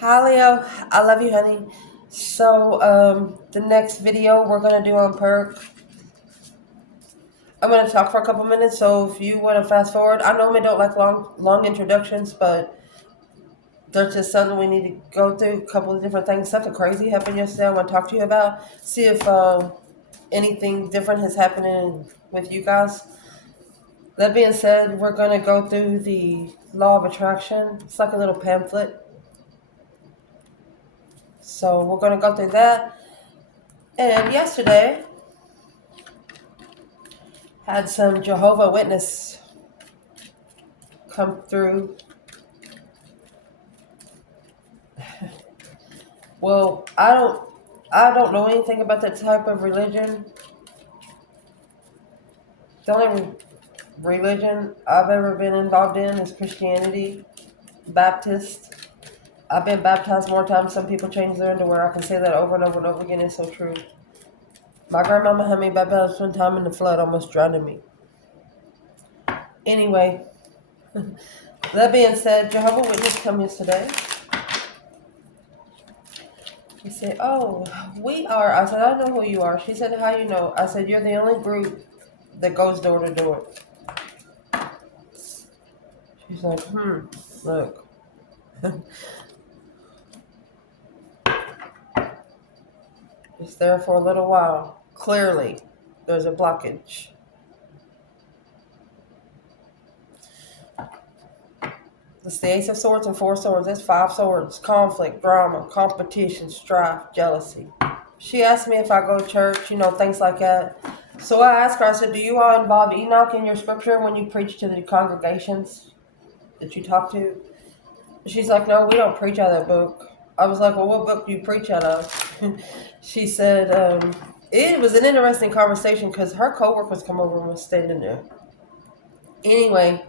Hi Leo, I love you, honey. So, the next video we're gonna do on perk, I'm gonna talk for a couple minutes. So if you want to fast forward, I normally don't like long introductions, but there's just something we need to go through. A couple of different things. Something crazy happened yesterday. I want to talk to you about. See if anything different has happened with you guys. That being said, we're gonna go through the law of attraction. It's like a little pamphlet. So we're gonna go through that. And yesterday had some Jehovah Witness come through. Well, I don't know anything about that type of religion. The only religion I've ever been involved in is Christianity, Baptist. I've been baptized more times. Some people change their underwear. I can say that over and over and over again. It's so true. My grandmama had me baptized one time and the flood almost drowned me. Anyway, that being said, Jehovah Witness come yesterday. He said, "Oh, we are." I said, "I know who you are." She said, "How you know?" I said, "You're the only group that goes door to door." She's like, look. It's there for a little while. Clearly, there's a blockage. It's the Ace of Swords and Four Swords. That's five swords. Conflict, drama, competition, strife, jealousy. She asked me if I go to church, things like that. So I asked her, I said, "Do you all involve Enoch in your scripture when you preach to the congregations that you talk to?" She's like, "No, we don't preach out of that book." I was like, "Well, what book do you preach out of?" She said, it was an interesting conversation because her coworkers come over and was standing there. Anyway,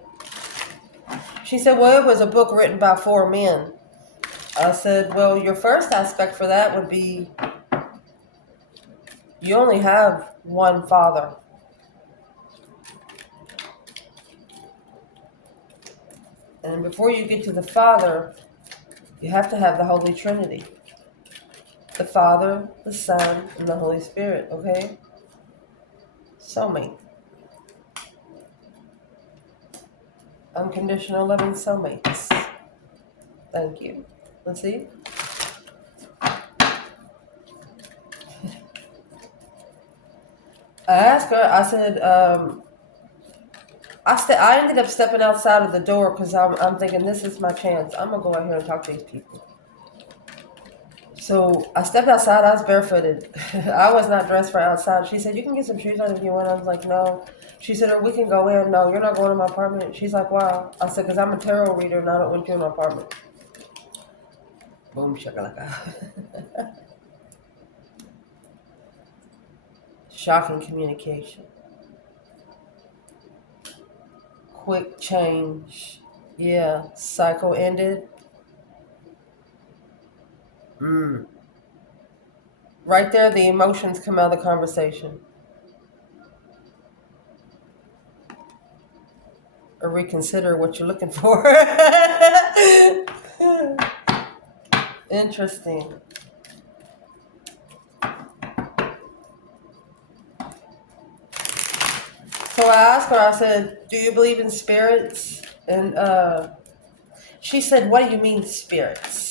she said, "Well, it was a book written by four men." I said, "Well, your first aspect for that would be you only have one father. And before you get to the father, you have to have the Holy Trinity. The Father, the Son, and the Holy Spirit, okay? Soulmate. Unconditional loving soulmates. Thank you. Let's see. I asked her, I said, I ended up stepping outside of the door because I'm thinking this is my chance. I'm going to go out here and talk to these people. So I stepped outside. I was barefooted. I was not dressed for outside. She said, "You can get some shoes on if you want." I was like, "No." She said, "Or we can go in." "No, you're not going to my apartment." She's like, "Wow." I said, "Because I'm a tarot reader and I don't want you in my apartment." Boom, shakalaka. Shocking communication. Quick change. Yeah, cycle ended. Right there, the emotions come out of the conversation. Or reconsider what you're looking for. Interesting. So I asked her, I said, "Do you believe in spirits?" And she said, "What do you mean, spirits?"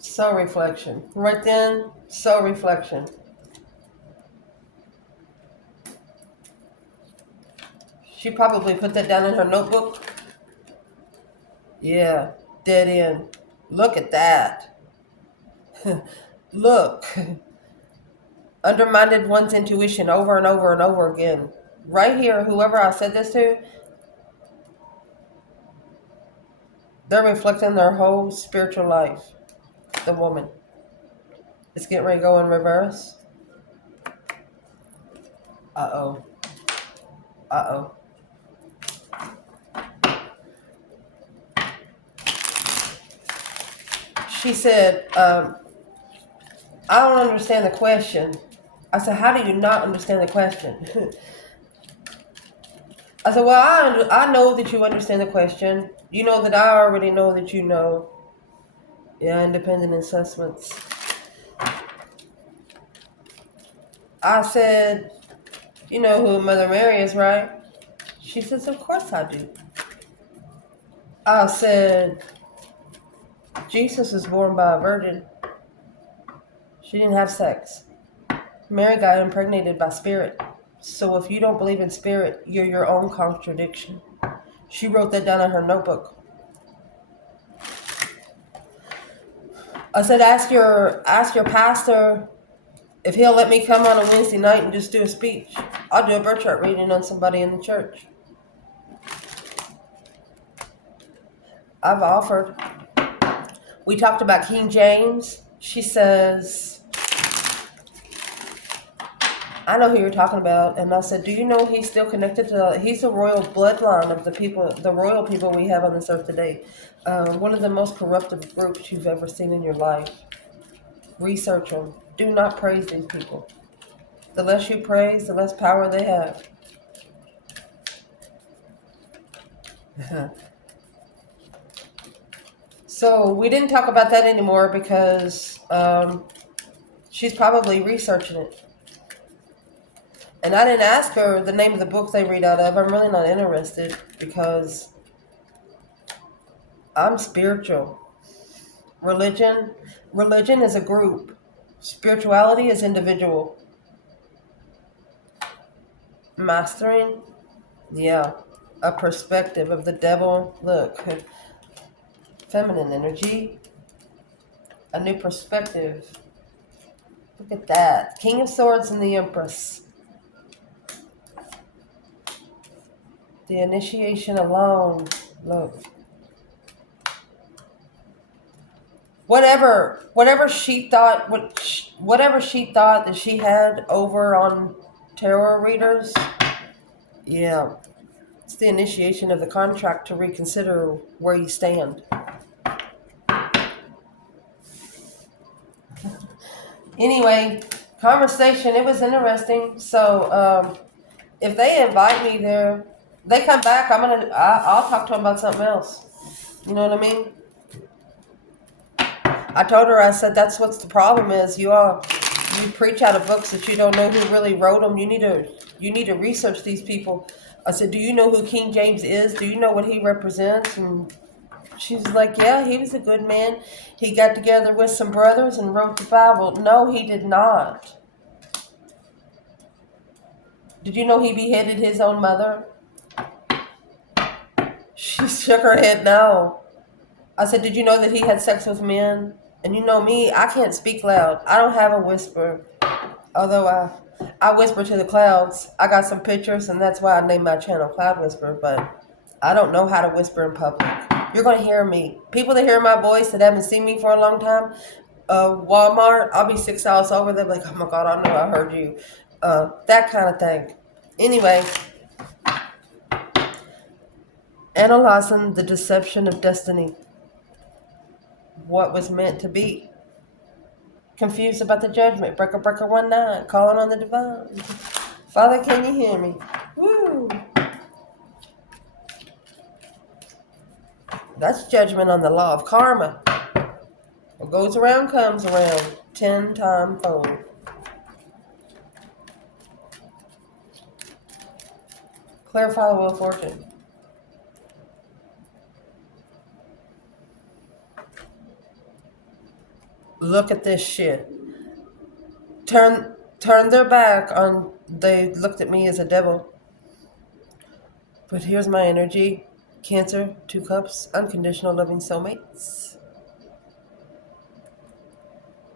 Soul reflection. Right then, soul reflection. She probably put that down in her notebook. Yeah, dead end. Look at that. Look. Undermined one's intuition over and over and over again. Right here, whoever I said this to, they're reflecting their whole spiritual life. The woman. It's getting ready to go in reverse. Uh-oh. Uh-oh. She said, "I don't understand the question." I said, "How do you not understand the question?" I said, well, I know that you understand the question. You know that I already know that you know. Yeah, independent assessments. I said, you know who Mother Mary is, right? She says, of course I do. I said, Jesus was born by a virgin. She didn't have sex. Mary got impregnated by spirit. So if you don't believe in spirit, you're your own contradiction. She wrote that down in her notebook. I said, ask your pastor if he'll let me come on a Wednesday night and just do a speech. I'll do a birth chart reading on somebody in the church. I've offered. We talked about King James. She says, I know who you're talking about. And I said, do you know he's still connected to, he's the royal bloodline of the royal people we have on this earth today. One of the most corruptive groups you've ever seen in your life. Research them. Do not praise these people. The less you praise, the less power they have. So we didn't talk about that anymore because she's probably researching it. And I didn't ask her the name of the book they read out of. I'm really not interested because I'm spiritual. Religion is a group. Spirituality is individual. Mastering, yeah, a perspective of the devil. Look, feminine energy, a new perspective. Look at that. King of Swords and the Empress. The initiation alone. Look. Whatever she thought that she had over on tarot readers, yeah, it's the initiation of the contract to reconsider where you stand. Anyway, conversation, it was interesting. So if they invite me there, they come back, I'll talk to them about something else. You know what I mean? I told her, I said, that's what's the problem is. You preach out of books that you don't know who really wrote them. You need to research these people. I said, do you know who King James is? Do you know what he represents? And she was like, yeah, he was a good man. He got together with some brothers and wrote the Bible. No, he did not. Did you know he beheaded his own mother? She shook her head no. I said, did you know that he had sex with men? And you know me, I can't speak loud. I don't have a whisper. Although I whisper to the clouds. I got some pictures, and that's why I named my channel Cloud Whisper, but I don't know how to whisper in public. You're going to hear me. People that hear my voice that haven't seen me for a long time, Walmart, I'll be 6 hours over, they're like, oh my God, I know I heard you. That kind of thing. Anyway, analyzing the deception of destiny. What was meant to be. Confused about the judgment. Breaker 19, calling on the divine. Father, can you hear me? Woo! That's judgment on the law of karma. What goes around comes around 10 times fold. Clarify the wheel of fortune. Look at this shit. Turn their back on, they looked at me as a devil. But here's my energy. Cancer, 2 cups, unconditional loving soulmates.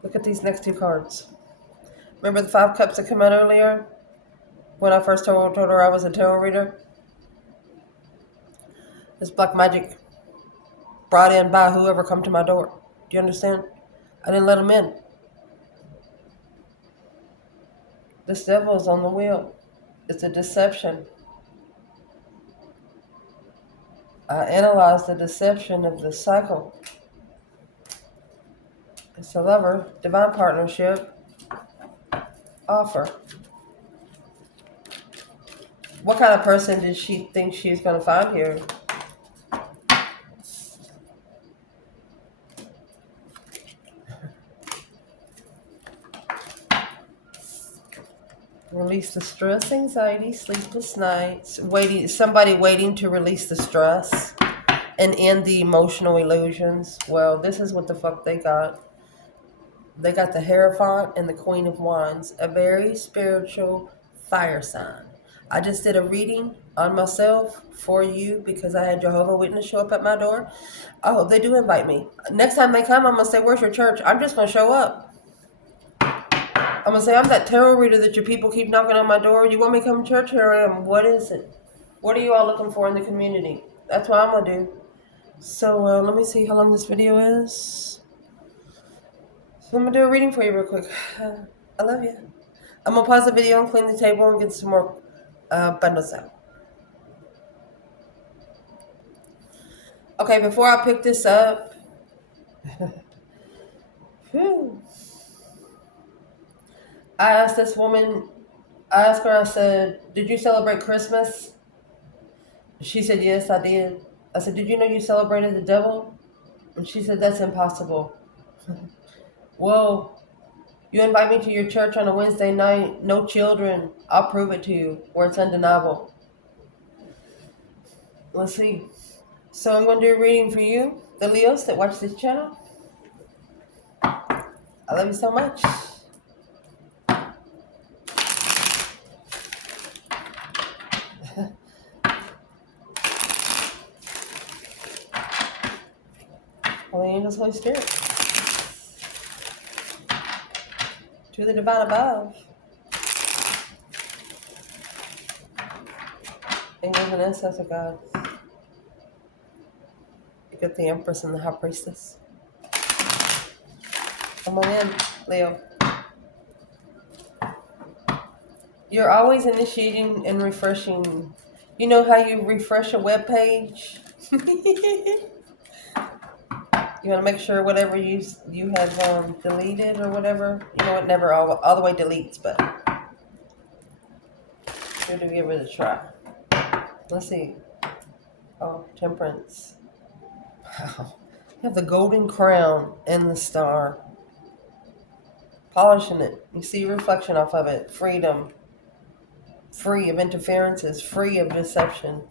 Look at these next 2 cards. Remember the 5 cups that came out earlier? When I first told her I was a tarot reader? It's black magic. Brought in by whoever come to my door. Do you understand? I didn't let them in. This devil is on the wheel. It's a deception. I analyzed the deception of the cycle. It's a lover, divine partnership, offer. What kind of person did she think she's going to find here? Release the stress, anxiety, sleepless nights. Somebody waiting to release the stress and end the emotional illusions. Well, this is what the fuck they got. They got the Hierophant and the Queen of Wands, a very spiritual fire sign. I just did a reading on myself for you because I had Jehovah's Witness show up at my door. Oh, they do invite me. Next time they come, I'm going to say, where's your church? I'm just going to show up. I'm going to say, I'm that tarot reader that your people keep knocking on my door. You want me to come to church? Here I am. What is it? What are you all looking for in the community? That's what I'm going to do. So let me see how long this video is. So I'm going to do a reading for you real quick. I love you. I'm going to pause the video and clean the table and get some more bundles out. Okay, before I pick this up, I asked this woman, I said, did you celebrate Christmas? She said, yes, I did. I said, did you know you celebrated the devil? And she said, that's impossible. Whoa, you invite me to your church on a Wednesday night, no children. I'll prove it to you, where it's undeniable. Let's see. So I'm going to do a reading for you, the Leos that watch this channel. I love you so much. Holy angels, Holy Spirit. To the divine above. Angels and ancestor gods. You got the Empress and the High Priestess. Come on in, Leo. You're always initiating and refreshing. You know how you refresh a web page? You want to make sure whatever you have deleted or whatever, you know, it never all the way deletes, but good to give it a try. Let's see. Oh, Temperance. Wow. You have the golden crown and the star. Polishing it. You see your reflection off of it. Freedom. Free of interferences. Free of deception.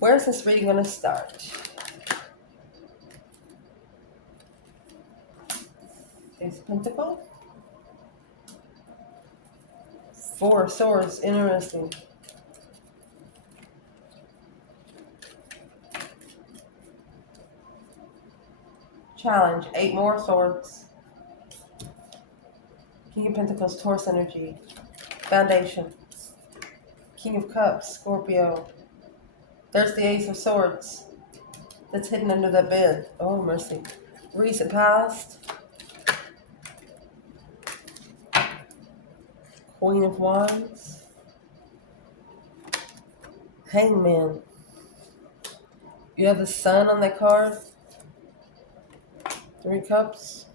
Where's this reading going to start? Ace of Pentacles. Four of Swords. Interesting. Challenge. 8 more swords. King of Pentacles. Taurus energy. Foundation. King of Cups. Scorpio. There's the Ace of Swords. That's hidden under that bed. Oh, mercy. Recent past. Queen of Wands. Hangman. You have the Sun on that card. 3 Cups.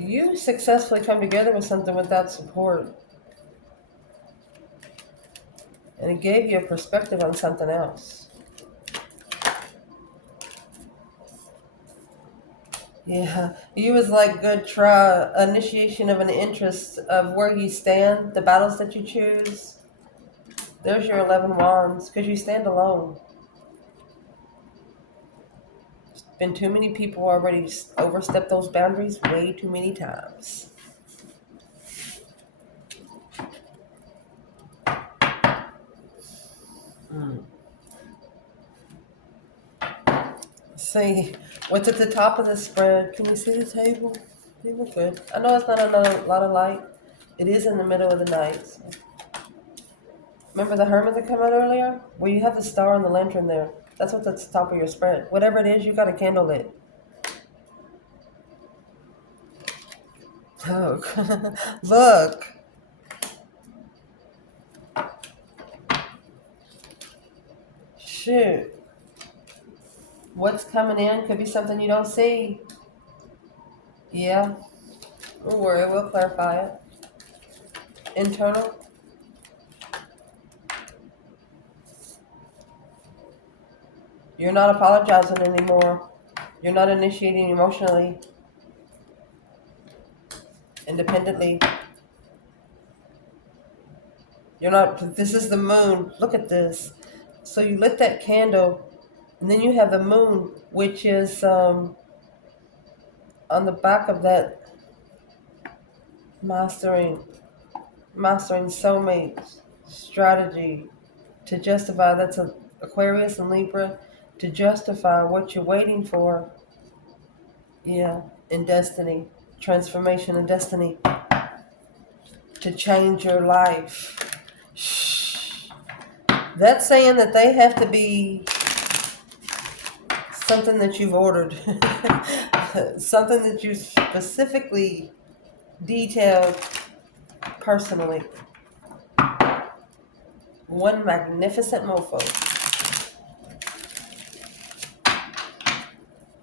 You successfully come together with something without support. And it gave you a perspective on something else. Yeah, you was like good try, initiation of an interest of where you stand, the battles that you choose. There's your 11 wands, because you stand alone. Been too many people already overstepped those boundaries way too many times. See, what's at the top of the spread? Can you see the table? Table good. I know it's not a lot of light. It is in the middle of the night. So. Remember the hermit that came out earlier? Well, you have the star and the lantern there. That's what's at the top of your spread. Whatever it is, you got a candle lit. Oh, look. Shoot. What's coming in could be something you don't see. Yeah. Don't worry, we'll clarify it. Internal. You're not apologizing anymore. You're not initiating emotionally, independently. You're not, this is the moon. Look at this. So you lit that candle, and then you have the moon, which is on the back of that mastering soulmate strategy to justify. That's a Aquarius and Libra, to justify what you're waiting for. Yeah, in destiny, transformation in destiny, to change your life. Shh. That's saying that they have to be something that you've ordered, something that you specifically detailed personally. One magnificent mofo.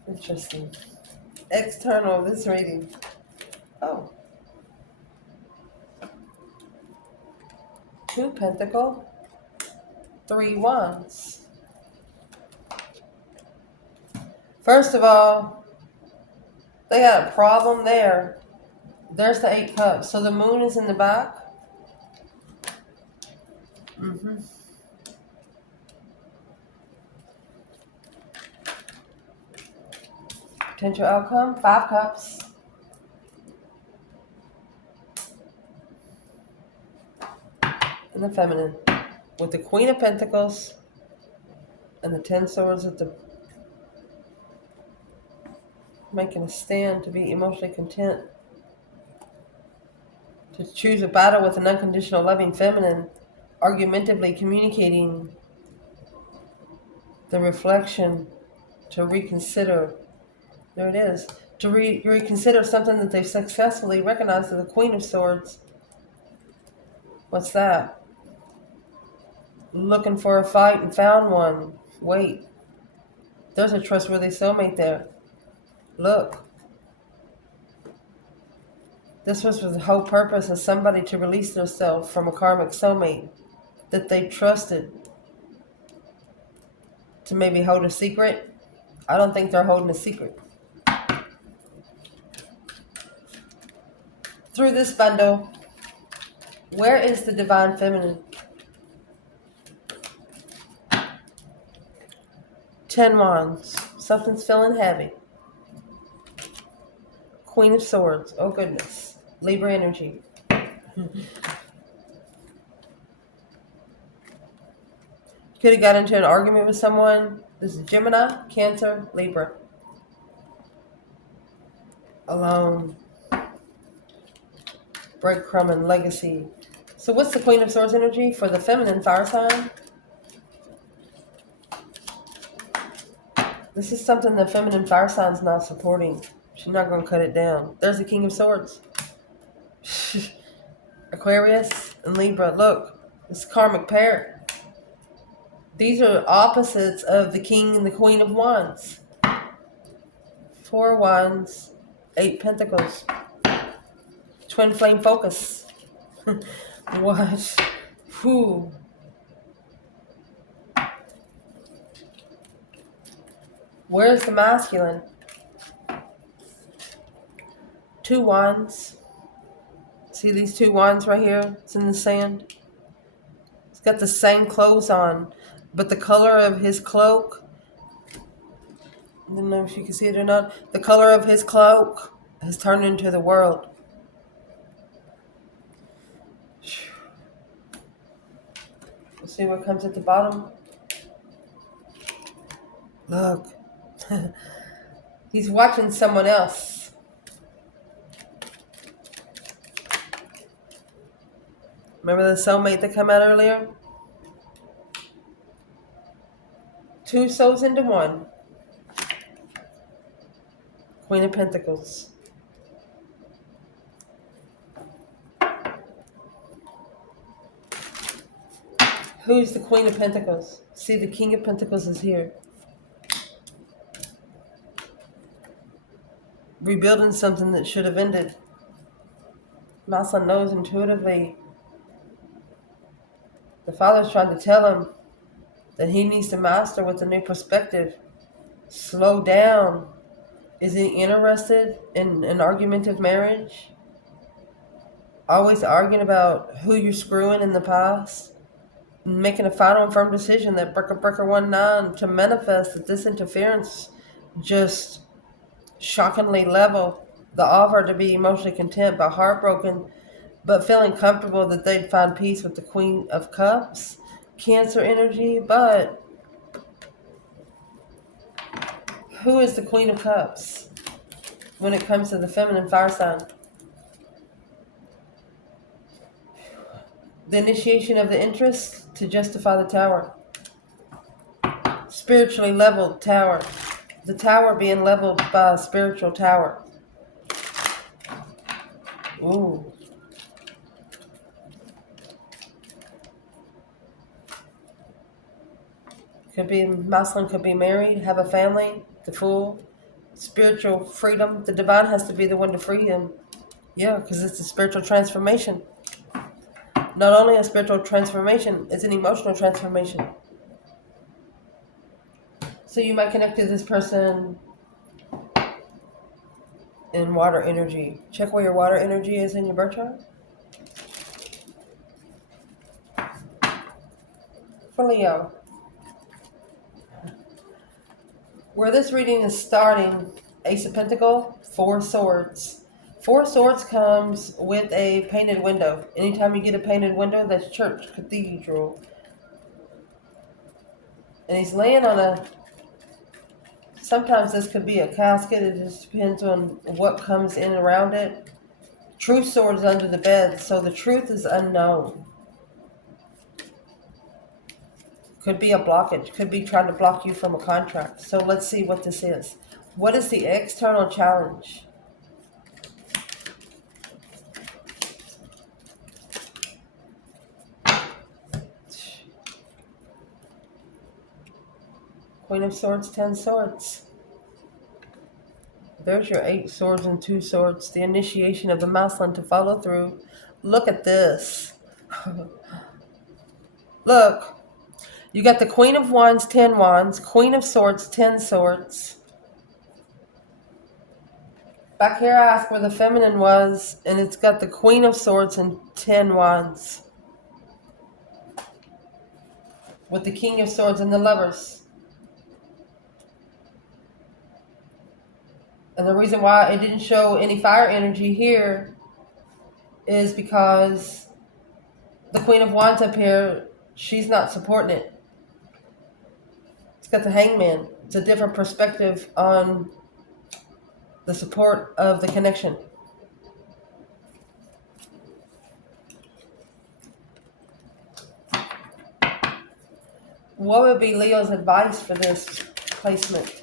Interesting. External, this reading. Oh. 2 Pentacle, 3 Wands. First of all, they got a problem there. There's the 8 Cups. So the moon is in the back. Potential outcome, 5 Cups. And the feminine. With the Queen of Pentacles and the 10 Swords at the making a stand to be emotionally content. To choose a battle with an unconditional loving feminine, argumentatively communicating the reflection, to reconsider. There it is. To reconsider something that they've successfully recognized as the Queen of Swords. What's that? Looking for a fight and found one. Wait. There's a trustworthy soulmate there. Look. This was with the whole purpose of somebody to release themselves from a karmic soulmate that they trusted to maybe hold a secret. I don't think they're holding a secret. Through this bundle, where is the divine feminine? 10 Wands. Something's feeling heavy. Queen of Swords. Oh, goodness. Libra energy. Could have got into an argument with someone. This is Gemini, Cancer, Libra. Alone. Breadcrumb and legacy. So what's the Queen of Swords energy for the feminine fire sign? This is something the feminine fire sign's not supporting. She's not going to cut it down. There's the King of Swords. Aquarius and Libra. Look, this karmic pair. These are opposites of the King and the Queen of Wands. 4 Wands, 8 Pentacles. Twin flame focus. What? Whew. Where's the masculine? 2 Wands. See these 2 Wands right here? It's in the sand. He's got the same clothes on, but the color of his cloak, I don't know if you can see it or not, the color of his cloak has turned into the world. We'll see what comes at the bottom. Look. He's watching someone else. Remember the soulmate that came out earlier? 2 souls into 1. Queen of Pentacles. Who's the Queen of Pentacles? See, the King of Pentacles is here. Rebuilding something that should have ended. My son knows intuitively. The Father's trying to tell him that he needs to master with a new perspective. Slow down. Is he interested in an argumentative marriage? Always arguing about who you're screwing in the past? Making a final and firm decision that breaker 19 to manifest that this interference just shockingly level the offer to be emotionally content but heartbroken, but feeling comfortable that they'd find peace with the Queen of Cups, Cancer energy. But who is the Queen of Cups when it comes to the feminine fire sign? The initiation of the interest to justify the Tower. Spiritually leveled Tower. The Tower being leveled by a spiritual tower. Ooh. Could be masculine, could be married, have a family, the Fool. Spiritual freedom. The divine has to be the one to free him. Yeah, because it's a spiritual transformation. Not only a spiritual transformation, it's an emotional transformation. So you might connect to this person in water energy. Check where your water energy is in your birth chart. For Leo. Where this reading is starting, Ace of Pentacles, Four Swords. Four Swords comes with a painted window. Anytime you get a painted window, that's church, cathedral. And he's laying on a... Sometimes this could be a casket. It just depends on what comes in around it. Truth sword is under the bed, so the truth is unknown. Could be a blockage. Could be trying to block you from a contract. So let's see what this is. What is the external challenge? Queen of Swords, 10 Swords. There's your 8 Swords and 2 Swords. The initiation of the masculine to follow through. Look at this. Look. You got the Queen of Wands, 10 Wands. Queen of Swords, 10 Swords. Back here I asked where the feminine was, and it's got the Queen of Swords and 10 Wands. With the King of Swords and the Lovers. And the reason why it didn't show any fire energy here is because the Queen of Wands up here, she's not supporting it. It's got the Hangman. It's a different perspective on the support of the connection. What would be Leo's advice for this placement?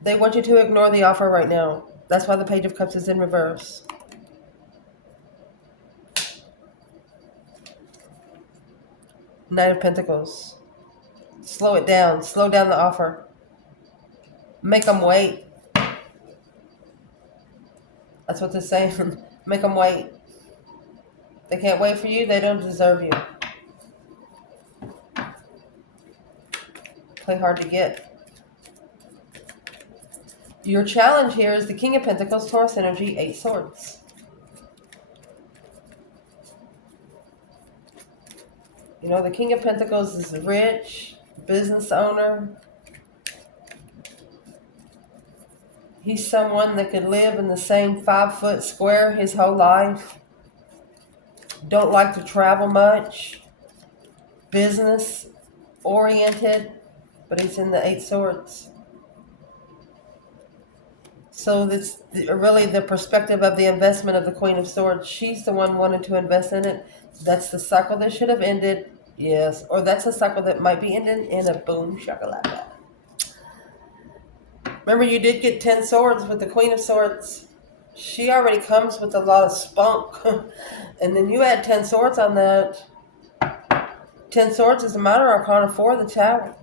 They want you to ignore the offer right now. That's why the Page of Cups is in reverse. Knight of Pentacles. Slow it down. Slow down the offer. Make them wait. That's what they're saying. Make them wait. They can't wait for you. They don't deserve you. Play hard to get. Your challenge here is the King of Pentacles, Taurus energy, 8 Swords. You know, the King of Pentacles is rich, business owner. He's someone that could live in the same 5-foot square his whole life. Don't like to travel much. Business oriented, but he's in the 8 Swords. So that's really the perspective of the investment of the Queen of Swords. She's the one wanting to invest in it. That's the cycle that should have ended. Yes. Or that's a cycle that might be ending in a boom shakalaka. Remember, you did get 10 Swords with the Queen of Swords. She already comes with a lot of spunk. And then you add 10 Swords on that. Ten Swords is the minor arcana for the Tower.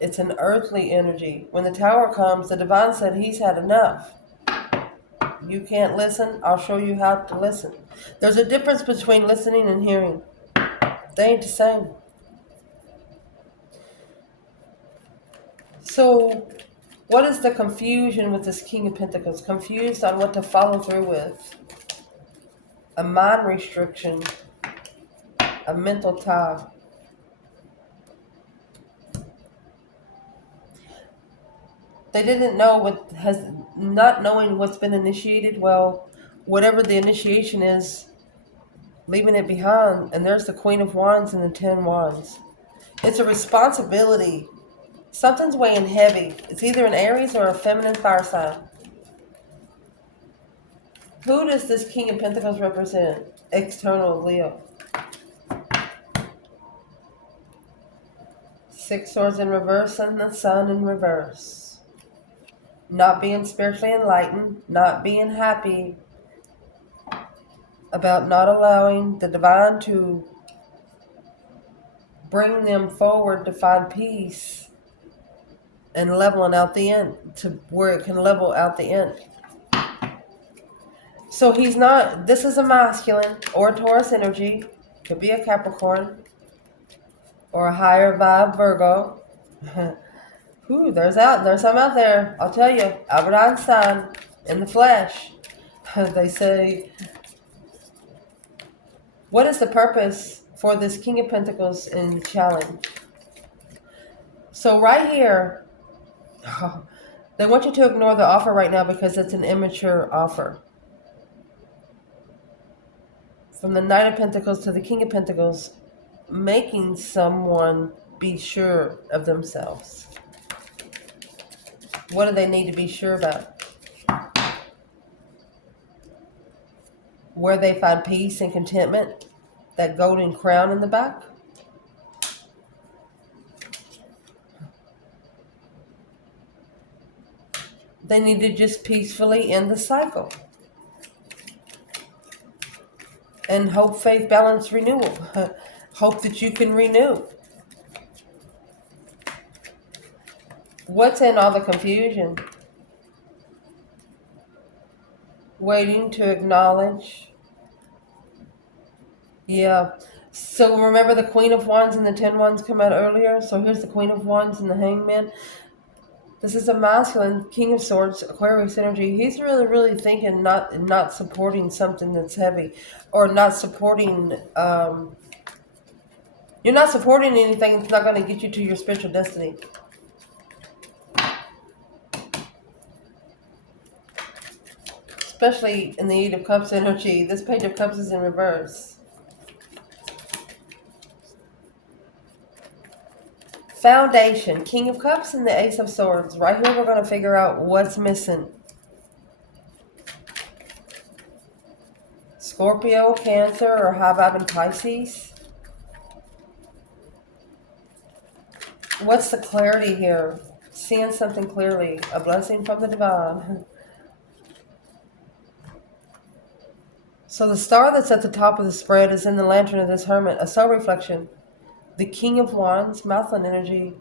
It's an earthly energy. When the Tower comes, the Divine said he's had enough. You can't listen, I'll show you how to listen. There's a difference between listening and hearing. They ain't the same. So, what is the confusion with this King of Pentacles? Confused on what to follow through with. A mind restriction. A mental tie. They didn't know not knowing what's been initiated. Well, whatever the initiation is, leaving it behind. And there's the Queen of Wands and the 10 Wands. It's a responsibility. Something's weighing heavy. It's either an Aries or a feminine fire sign. Who does this King of Pentacles represent? External Leo. 6 Swords in reverse and the Sun in reverse. Not being spiritually enlightened, not being happy about not allowing the Divine to bring them forward to find peace and leveling out the end, to where it can level out the end. So he's not, this is a masculine or a Taurus energy, could be a Capricorn or a higher vibe Virgo. Ooh, there's some out there. I'll tell you, Albert Einstein in the flesh. They say, what is the purpose for this King of Pentacles in the challenge? So right here, they want you to ignore the offer right now because it's an immature offer. From the Knight of Pentacles to the King of Pentacles, making someone be sure of themselves. What do they need to be sure about? Where they find peace and contentment, that golden crown in the back. They need to just peacefully end the cycle. And hope, faith, balance, renewal. Hope that you can renew. What's in all the confusion? Waiting to acknowledge. Yeah. So remember the Queen of Wands and the 10 Wands come out earlier? So here's the Queen of Wands and the Hangman. This is a masculine, King of Swords, Aquarius energy. He's really, really thinking not supporting something that's heavy. Or not supporting... you're not supporting anything that's not going to get you to your spiritual destiny. Especially in the Eight of Cups energy. This Page of Cups is in reverse. Foundation, King of Cups and the Ace of Swords. Right here we're going to figure out what's missing. Scorpio, Cancer, or high vibing Pisces. What's the clarity here? Seeing something clearly. A blessing from the Divine. So the star that's at the top of the spread is in the lantern of this hermit, a soul reflection. The King of Wands, masculine energy,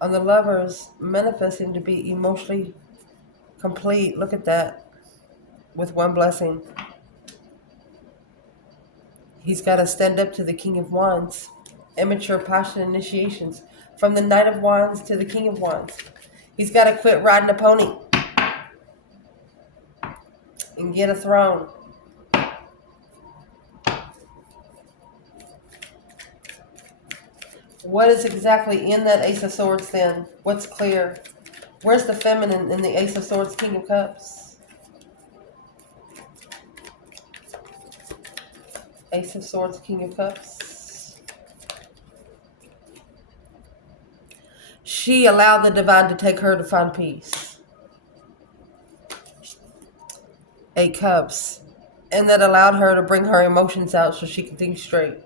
on the Lovers, manifesting to be emotionally complete. Look at that. With one blessing. He's got to stand up to the King of Wands. Immature passion initiations. From the Knight of Wands to the King of Wands. He's got to quit riding a pony. And get a throne. What is exactly in that Ace of Swords then? What's clear? Where's the feminine in the Ace of Swords, King of Cups? Ace of Swords, King of Cups. She allowed the Divine to take her to find peace. 8 Cups. And that allowed her to bring her emotions out so she could think straight.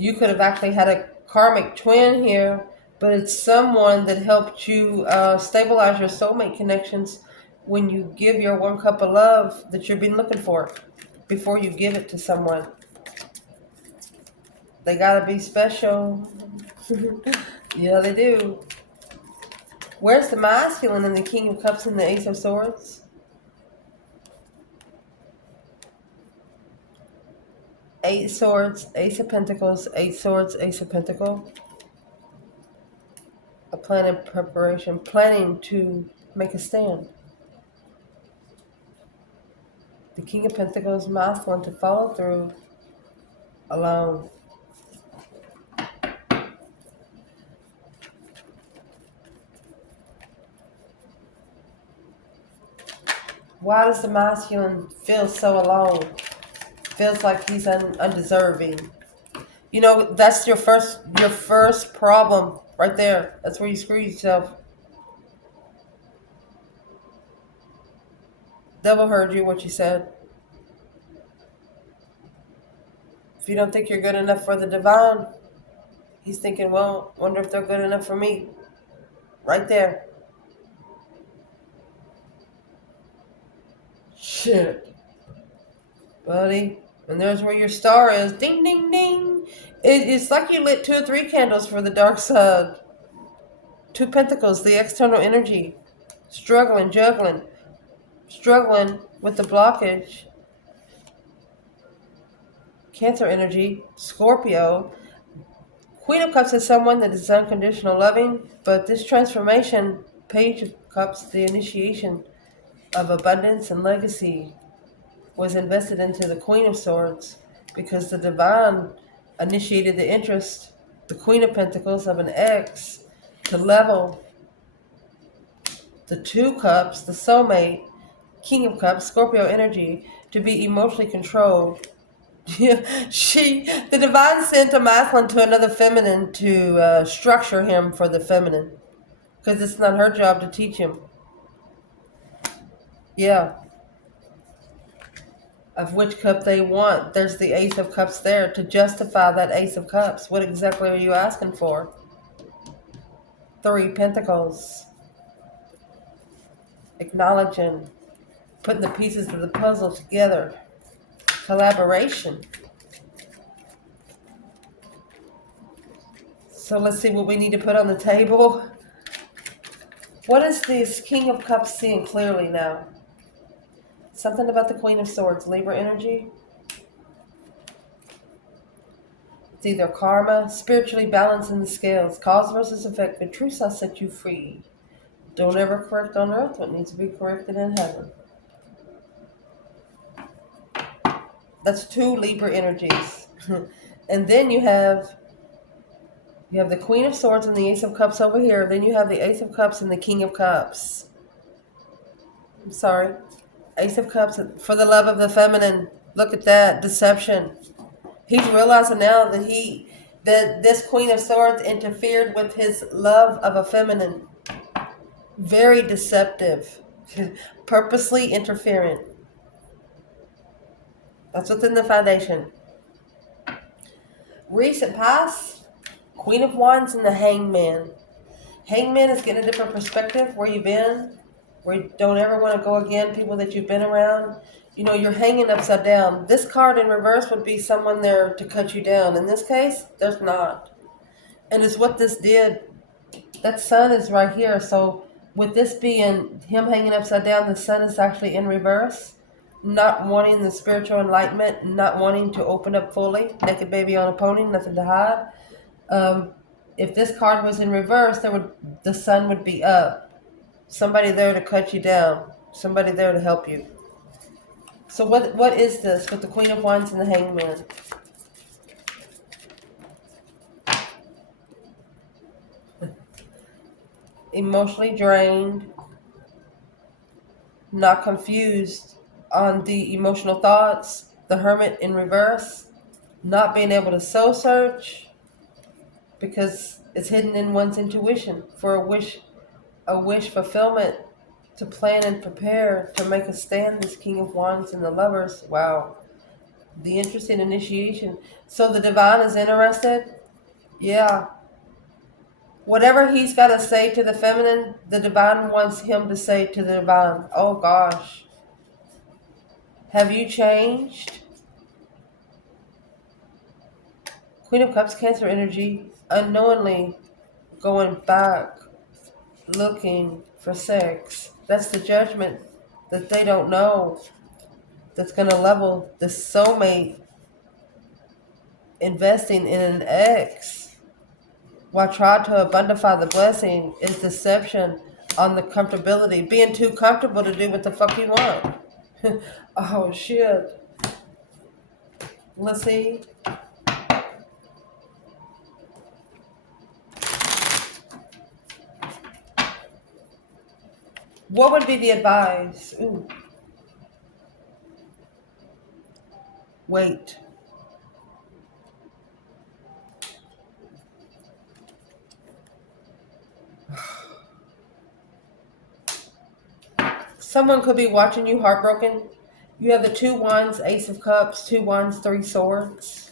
You could have actually had a karmic twin here but it's someone that helped you stabilize your soulmate connections when you give your one cup of love that you've been looking for before you give it to someone. They gotta be special. Yeah, they do. Where's the masculine in the King of Cups and the Ace of Swords? Eight Swords, Ace of Pentacles, Eight Swords, Ace of Pentacles. A plan in preparation, planning to make a stand. The King of Pentacles, masculine, to follow through alone. Why does the masculine feel so alone? Feels like he's undeserving. You know, that's your first problem right there. That's where you screw yourself. Devil heard you, what you said. If you don't think you're good enough for the divine, he's thinking, well, wonder if they're good enough for me. Right there. Shit. Buddy. And there's where your star is. Ding, ding, ding. It's like you lit 2 or 3 candles for the dark side. 2 pentacles, the external energy. Struggling, juggling. Struggling with the blockage. Cancer energy. Scorpio. Queen of Cups is someone that is unconditional loving, but this transformation, Page of Cups, the initiation of abundance and legacy, was invested into the Queen of Swords because the divine initiated the interest, the Queen of Pentacles, of an ex to level the 2 cups, the soulmate, King of Cups, Scorpio energy, to be emotionally controlled. The divine sent a masculine to another feminine to structure him for the feminine, because it's not her job to teach him. Yeah. Of which cup they want. There's the Ace of Cups there to justify that Ace of Cups. What exactly are you asking for? 3 Pentacles. Acknowledging. Putting the pieces of the puzzle together. Collaboration. So let's see what we need to put on the table. What is this King of Cups seeing clearly now? Something about the Queen of Swords, Libra energy. It's either karma, spiritually balancing the scales, cause versus effect. The truth shall set you free. Don't ever correct on earth what needs to be corrected in heaven. That's 2 Libra energies. And then you have the Queen of Swords and the Ace of Cups over here. Then you have the Ace of Cups and the King of Cups. I'm sorry. Ace of Cups for the love of the feminine. Look at that. Deception. He's realizing now that this Queen of Swords interfered with his love of a feminine. Very deceptive. Purposely interfering. That's within the foundation. Recent past, Queen of Wands and the Hangman. Hangman is getting a different perspective, where you've been, where you don't ever want to go again, people that you've been around. You know, you're hanging upside down. This card in reverse would be someone there to cut you down. In this case, there's not. And it's what this did. That sun is right here. So with this being him hanging upside down, the sun is actually in reverse. Not wanting the spiritual enlightenment, not wanting to open up fully. Naked baby on a pony, nothing to hide. If this card was in reverse, the sun would be up. Somebody there to cut you down. Somebody there to help you. So what is this with the Queen of Wands and the Hangman? Emotionally drained, not confused on the emotional thoughts, the Hermit in reverse, not being able to soul search because it's hidden in one's intuition for a wish fulfillment, to plan and prepare to make a stand. This King of Wands and the Lovers. Wow. The interest in initiation. So the divine is interested? Yeah. Whatever he's got to say to the feminine, the divine wants him to say to the divine. Oh gosh. Have you changed? Queen of Cups, Cancer energy, unknowingly going back, looking for sex. That's the judgment that they don't know that's going to level the soulmate investing in an ex while trying to abundify the blessing is deception on the comfortability. Being too comfortable to do what the fuck you want. Oh shit. Let's see. What would be the advice? Ooh. Wait. Someone could be watching you heartbroken. You have the 2 wands, Ace of Cups, 2 wands, 3 swords.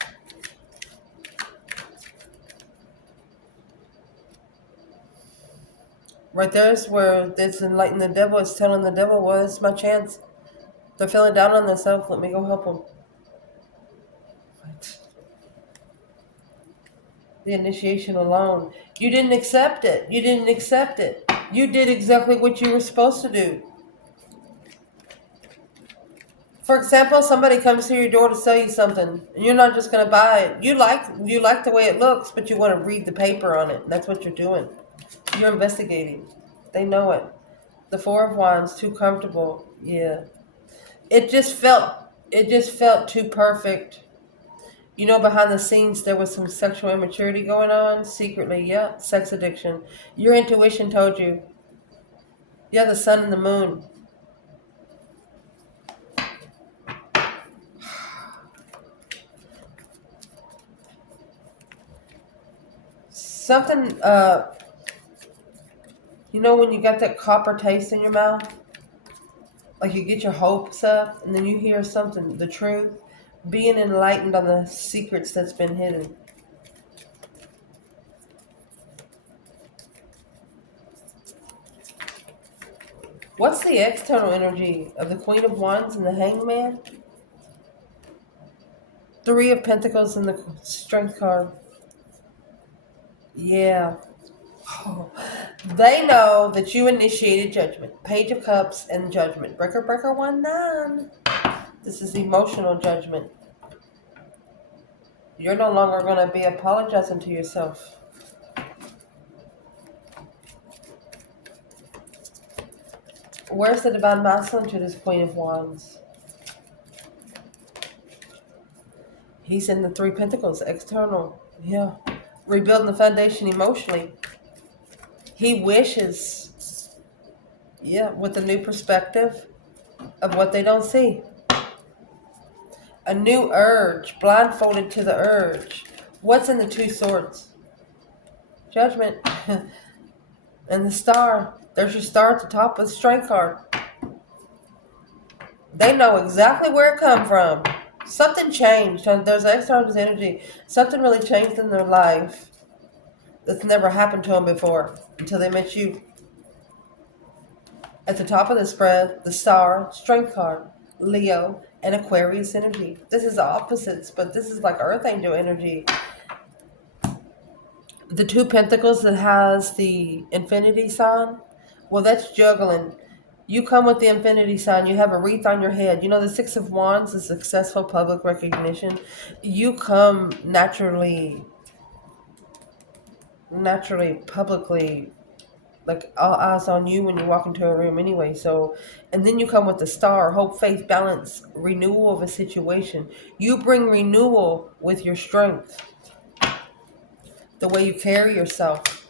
Right there's where this enlighten the devil is telling the devil, well, it's my chance. They're feeling down on themselves. Let me go help them. What? The initiation alone. You didn't accept it. You didn't accept it. You did exactly what you were supposed to do. For example, somebody comes to your door to sell you something, and you're not just going to buy it. You like the way it looks, but you want to read the paper on it. That's what you're doing. You're investigating. They know it. The 4 of Wands, too comfortable. Yeah. It just felt too perfect. You know, behind the scenes, there was some sexual immaturity going on secretly. Yeah, sex addiction. Your intuition told you. Yeah, the sun and the moon. Something, you know, when you got that copper taste in your mouth, like you get your hopes up, and then you hear something, the truth, being enlightened on the secrets that's been hidden. What's the external energy of the Queen of Wands and the Hangman? 3 of Pentacles and the Strength card. Yeah. Oh, they know that you initiated judgment. Page of Cups and judgment. Breaker, breaker, 1-9. This is emotional judgment. You're no longer going to be apologizing to yourself. Where's the divine masculine to this Queen of Wands? He's in the 3 Pentacles, external. Yeah. Rebuilding the foundation emotionally. He wishes, yeah, with a new perspective of what they don't see. A new urge, blindfolded to the urge. What's in the 2 swords? Judgment. And the star. There's your star at the top of the strength card. They know exactly where it come from. Something changed. There's external energy. Something really changed in their life that's never happened to them before until they met you. At the top of the spread, the star, strength card, Leo, and Aquarius energy. This is opposites, but this is like Earth Angel energy. The 2 Pentacles that has the infinity sign, well, that's juggling. You come with the infinity sign, you have a wreath on your head. You know, the 6 of Wands is successful public recognition. You come naturally, publicly, like all eyes on you when you walk into a room anyway. So, and then you come with the star, hope, faith, balance, renewal of a situation. You bring renewal with your strength, the way you carry yourself.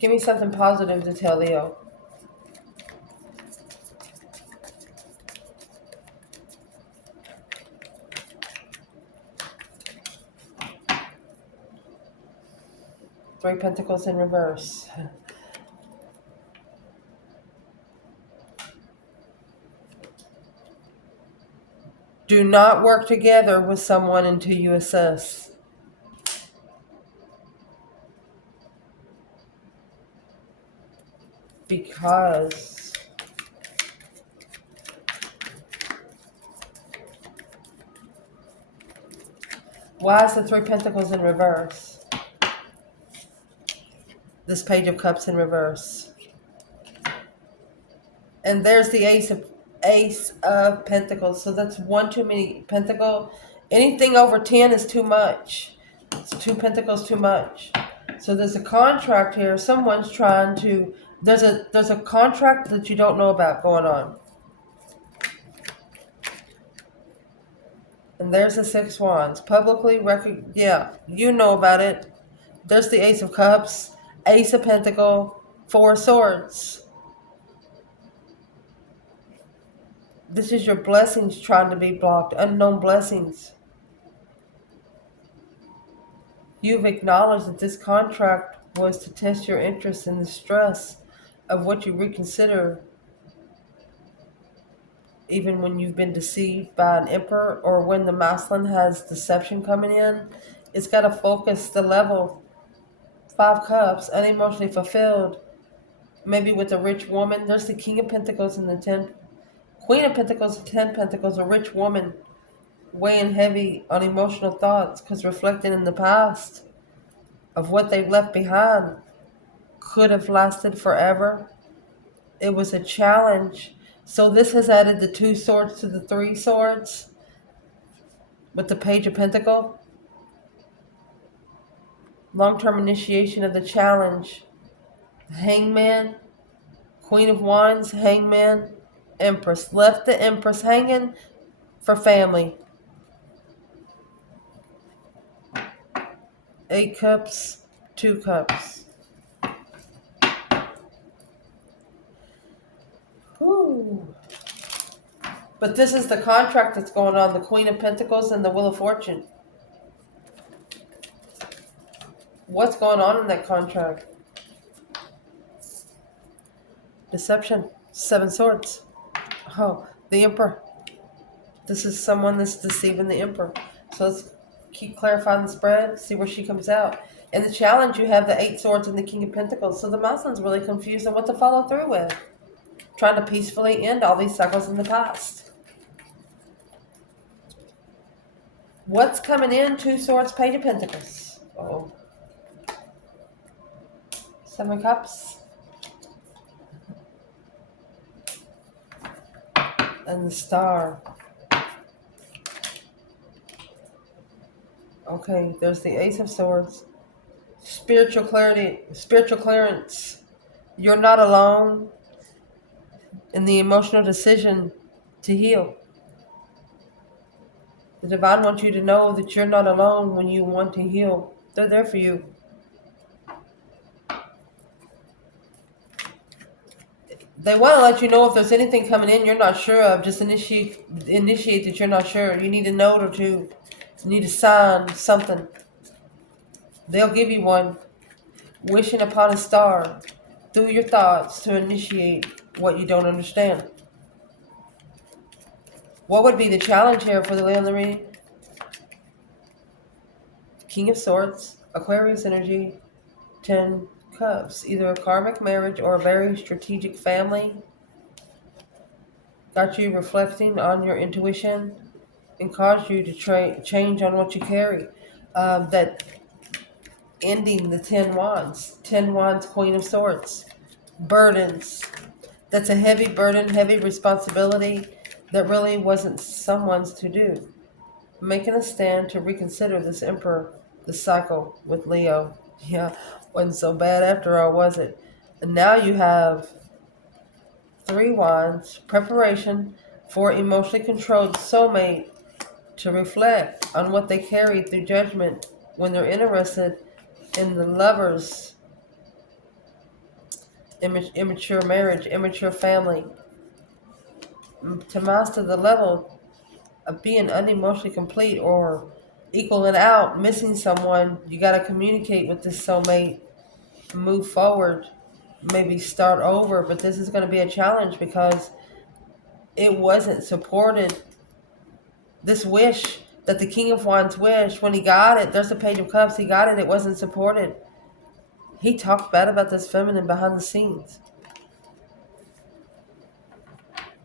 Give me something positive to tell Leo. Three Pentacles in reverse. Do not work together with someone until you assess. Because why is the Three Pentacles in reverse? This Page of Cups in reverse. And there's the Ace of Pentacles. So that's one too many pentacle. Anything over 10 is too much. It's 2 pentacles too much. So there's a contract here. Someone's trying to there's a contract that you don't know about going on. And there's the 6 Wands. Publicly yeah, you know about it. There's the Ace of Cups, Ace of Pentacle, 4 Swords. This is your blessings trying to be blocked, unknown blessings. You've acknowledged that this contract was to test your interest in the stress of what you reconsider, even when you've been deceived by an emperor or when the masculine has deception coming in. It's got to focus the level. 5 Cups, unemotionally fulfilled, maybe with a rich woman. There's the King of Pentacles and the 10 Queen of Pentacles, 10 Pentacles, a rich woman, weighing heavy on emotional thoughts because reflecting in the past of what they've left behind could have lasted forever. It was a challenge. So this has added the 2 Swords to the 3 Swords with the Page of Pentacle. Long-term initiation of the challenge. Hangman, Queen of Wands, Hangman, Empress. Left the Empress hanging for family. 8 Cups, 2 Cups. Whew. But this is the contract that's going on. The Queen of Pentacles and the Wheel of Fortune. What's going on in that contract? Deception. 7 Swords. Oh, the Emperor. This is someone that's deceiving the Emperor. So let's keep clarifying the spread, see where she comes out. In the challenge, you have the 8 Swords and the King of Pentacles. So the masculine's really confused on what to follow through with. Trying to peacefully end all these cycles in the past. What's coming in? 2 Swords, Page of Pentacles. Oh. 7 Cups. And the Star. Okay, there's the Ace of Swords. Spiritual clarity, spiritual clearance. You're not alone in the emotional decision to heal. The divine wants you to know that you're not alone when you want to heal. They're there for you. They want to let you know if there's anything coming in you're not sure of. Just initiate that you're not sure. You need a note or two. You need to sign something. They'll give you one. Wishing upon a star through your thoughts to initiate what you don't understand. What would be the challenge here for the Leo in the reading? King of Swords, Aquarius energy, 10 Cups. Either a karmic marriage or a very strategic family. Got you reflecting on your intuition and caused you to change on what you carry. That ending the 10 Wands. 10 Wands, Queen of Swords. Burdens. That's a heavy burden, heavy responsibility that really wasn't someone's to do. Making a stand to reconsider this Emperor, the cycle with Leo. Yeah, wasn't so bad after all, was it? And now you have 3 Wands, preparation for emotionally controlled soulmate to reflect on what they carried through judgment when they're interested in the lover's immature marriage, immature family. To master the level of being unemotionally complete or equaling out, missing someone, you got to communicate with this soulmate, move forward, maybe start over. But this is going to be a challenge because it wasn't supported This wish that the King of Wands wished, when he got it, there's the Page of Cups, he got it, it wasn't supported. He talked bad about this feminine behind the scenes.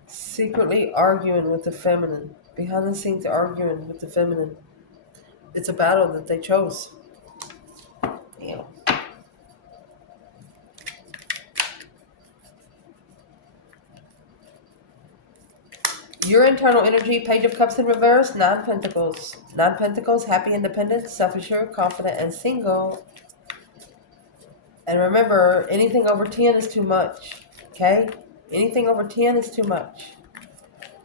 Secretly arguing with the feminine. Behind the scenes arguing with the feminine. It's a battle that they chose. Damn. Your internal energy, Page of Cups in reverse, 9 Pentacles. 9 Pentacles, happy, independent, self-assured, confident, and single. And remember, anything over 10 is too much. Okay? Anything over 10 is too much.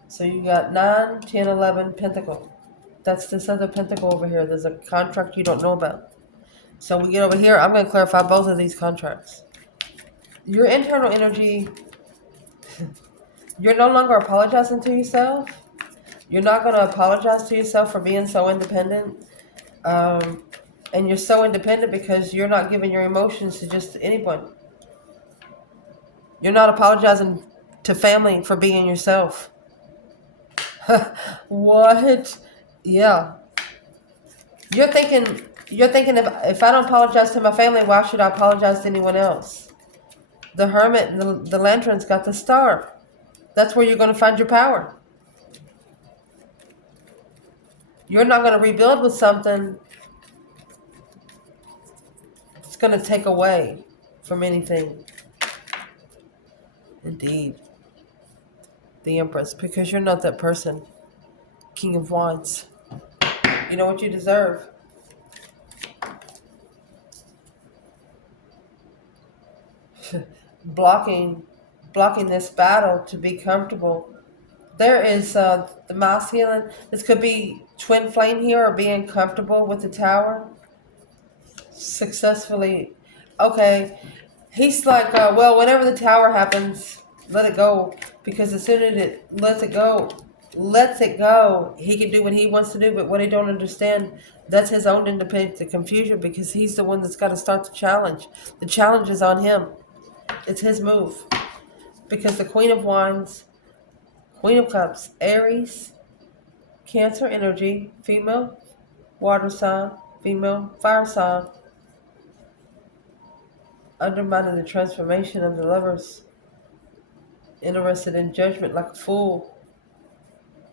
So you got 9, 10, 11 Pentacle. That's this other Pentacle over here. There's a contract you don't know about. So we get over here. I'm going to clarify both of these contracts. Your internal energy, you're no longer apologizing to yourself. You're not going to apologize to yourself for being so independent. And you're so independent because you're not giving your emotions to just anyone. You're not apologizing to family for being yourself. What? Yeah. You're thinking if I don't apologize to my family, why should I apologize to anyone else? The Hermit and the Lantern's got the Star. That's where you're going to find your power. You're not going to rebuild with something that's going to take away from anything. Indeed. The Empress, because you're not that person. King of Wands. You know what you deserve. blocking this battle to be comfortable. There is the masculine. This could be twin flame here, or being comfortable with the Tower. Successfully. Okay. He's like, well, whenever the Tower happens, let it go. Because as soon as it lets it go, he can do what he wants to do. But what he don't understand, that's his own independent confusion, because he's the one that's got to start the challenge. The challenge is on him. It's his move. Because the Queen of Wands, Queen of Cups, Aries, Cancer energy, female, water sign, female, fire sign, undermining the transformation of the Lovers, interested in judgment like a fool,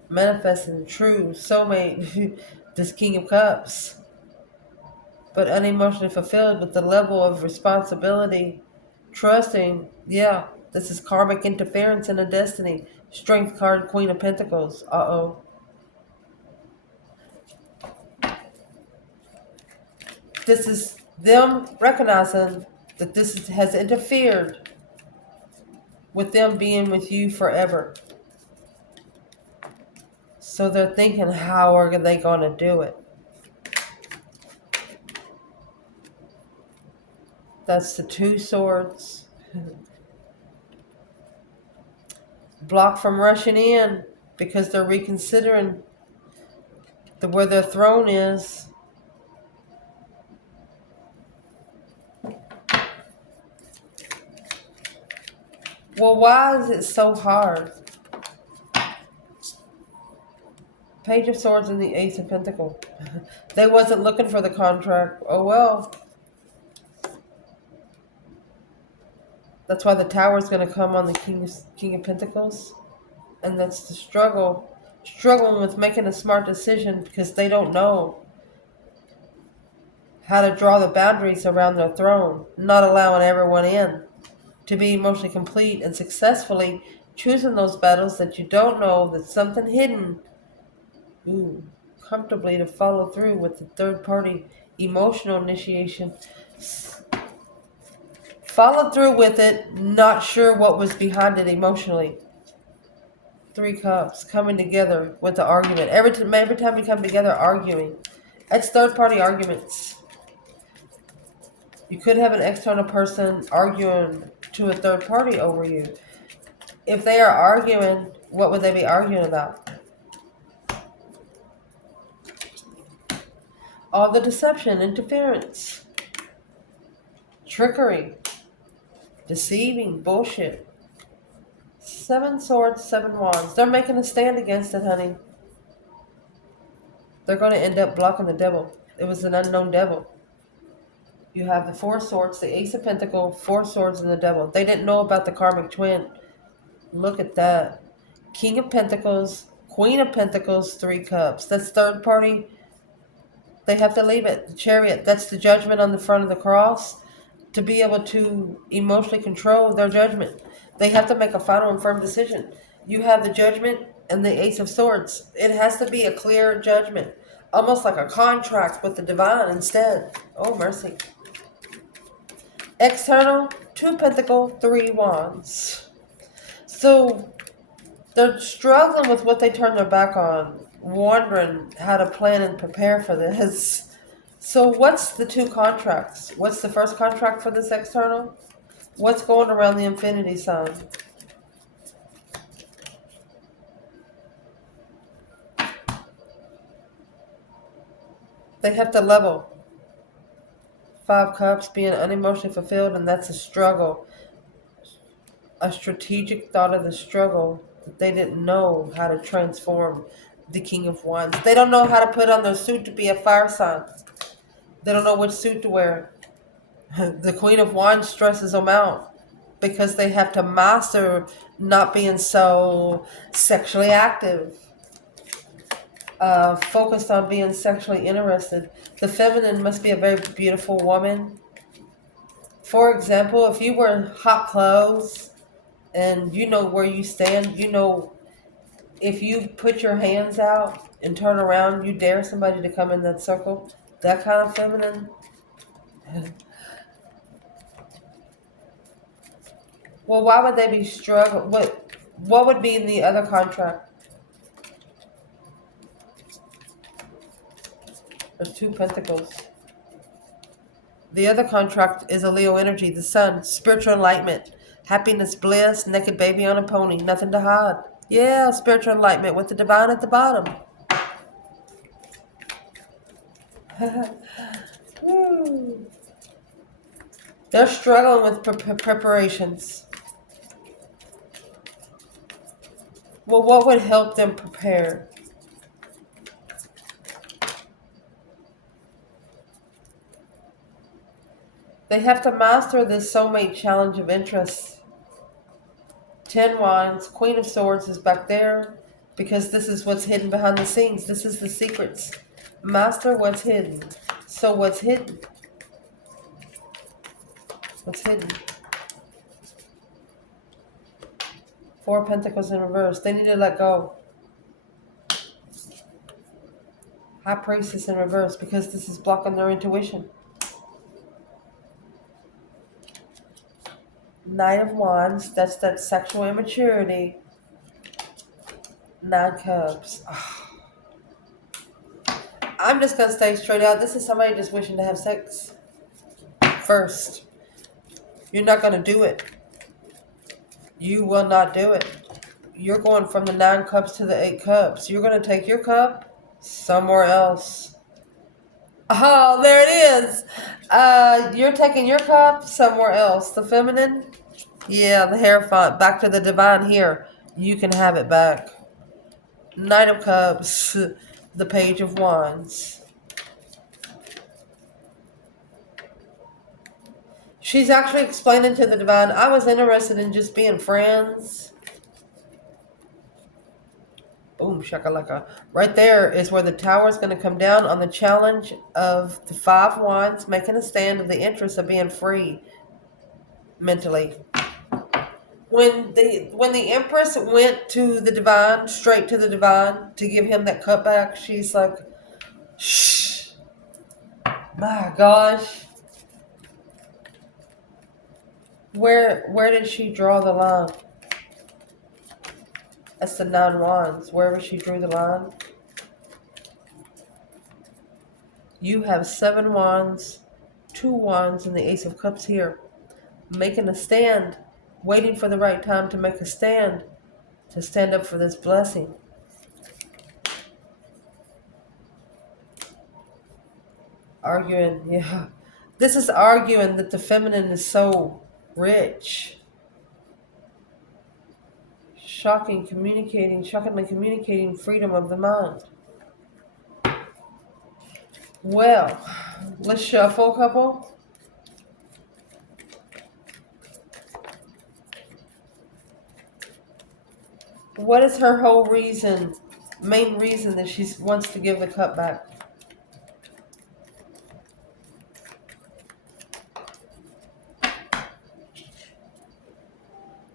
manifesting true soulmate, this King of Cups, but unemotionally fulfilled with the level of responsibility, trusting, yeah, this is karmic interference in a destiny. Strength card, Queen of Pentacles. Uh-oh. This is them recognizing that this has interfered with them being with you forever. So they're thinking, how are they going to do it? That's the 2 swords. Blocked from rushing in because they're reconsidering where their throne is. Well, why is it so hard? Page of Swords and the Ace of Pentacles. They wasn't looking for the contract. Oh well. That's why the Tower is going to come on the King of Pentacles. And that's the struggle. Struggling with making a smart decision because they don't know how to draw the boundaries around their throne. Not allowing everyone in. To be emotionally complete and successfully choosing those battles that you don't know, that's something hidden. Ooh, comfortably to follow through with the third party emotional initiation. Follow through with it, not sure what was behind it emotionally. 3 Cups, coming together with the argument. Every time you come together arguing. That's third party arguments. You could have an external person arguing to a third party over you. If they are arguing, what would they be arguing about? All the deception, interference, trickery, deceiving, bullshit. 7 swords, 7 wands. They're making a stand against it, honey. They're going to end up blocking the devil. It was an unknown devil. You have the Four Swords, the Ace of Pentacles, Four Swords, and the devil. They didn't know about the karmic twin. Look at that. King of Pentacles, Queen of Pentacles, Three Cups. That's third party. They have to leave it. The Chariot, that's the judgment on the front of the cross. To be able to emotionally control their judgment, they have to make a final and firm decision. You have the judgment and the Ace of Swords. It has to be a clear judgment, almost like a contract with the divine instead. Oh, mercy. External, Two Pentacles, Three Wands. So they're struggling with what they turn their back on, wondering how to plan and prepare for this. So what's the two contracts? What's the first contract for this external? What's going around the infinity sign? They have to level. Five Cups, being unemotionally fulfilled, and that's a struggle. A strategic thought of the struggle. They didn't know how to transform the King of Wands. They don't know how to put on their suit to be a fire sign. They don't know which suit to wear. The Queen of Wands stresses them out because they have to master not being so sexually active, focused on being sexually interested. The feminine must be a very beautiful woman. For example, if you wear hot clothes and you know where you stand, you know if you put your hands out and turn around, you dare somebody to come in that circle. That kind of feminine. Well, why would they be struggling? What would be in the other contract? There's Two Pentacles. The other contract is a Leo energy, the sun, spiritual enlightenment, happiness, bliss, naked baby on a pony, nothing to hide. Yeah, spiritual enlightenment with the divine at the bottom. They're struggling with preparations. Well, what would help them prepare? They have to master this soulmate challenge of interests. 10 Wands, Queen of Swords is back there because this is what's hidden behind the scenes. This is the secrets. Master what's hidden. So what's hidden? What's hidden? Four Pentacles in reverse. They need to let go. High Priestess in reverse because this is blocking their intuition. Knight of Wands, that's that sexual immaturity. Nine Cups. I'm just going to stay straight out. This is somebody just wishing to have sex first. You're not going to do it. You will not do it. You're going from the 9 Cups to the 8 Cups. You're going to take your cup somewhere else. Oh, there it is. You're taking your cup somewhere else. The feminine. Yeah, the Hierophant. Back to the divine here. You can have it back. Knight of Cups. The Page of Wands. She's actually explaining to the divine, I was interested in just being friends. Boom, shakalaka. Right there is where the tower is going to come down on the challenge of the 5 Wands, making a stand of the interest of being free mentally. When the Empress went to the divine, straight to the divine, to give him that cut back, she's like, shh, my gosh. Where did she draw the line? That's the 9 Wands. Wherever she drew the line. You have 7 Wands, 2 Wands, and the Ace of Cups here. Making a stand. Waiting for the right time to make a stand. To stand up for this blessing. Arguing, yeah. This is arguing that the feminine is so rich. Shockingly communicating freedom of the mind. Well, let's shuffle a couple. What is her whole main reason that she wants to give the cup back?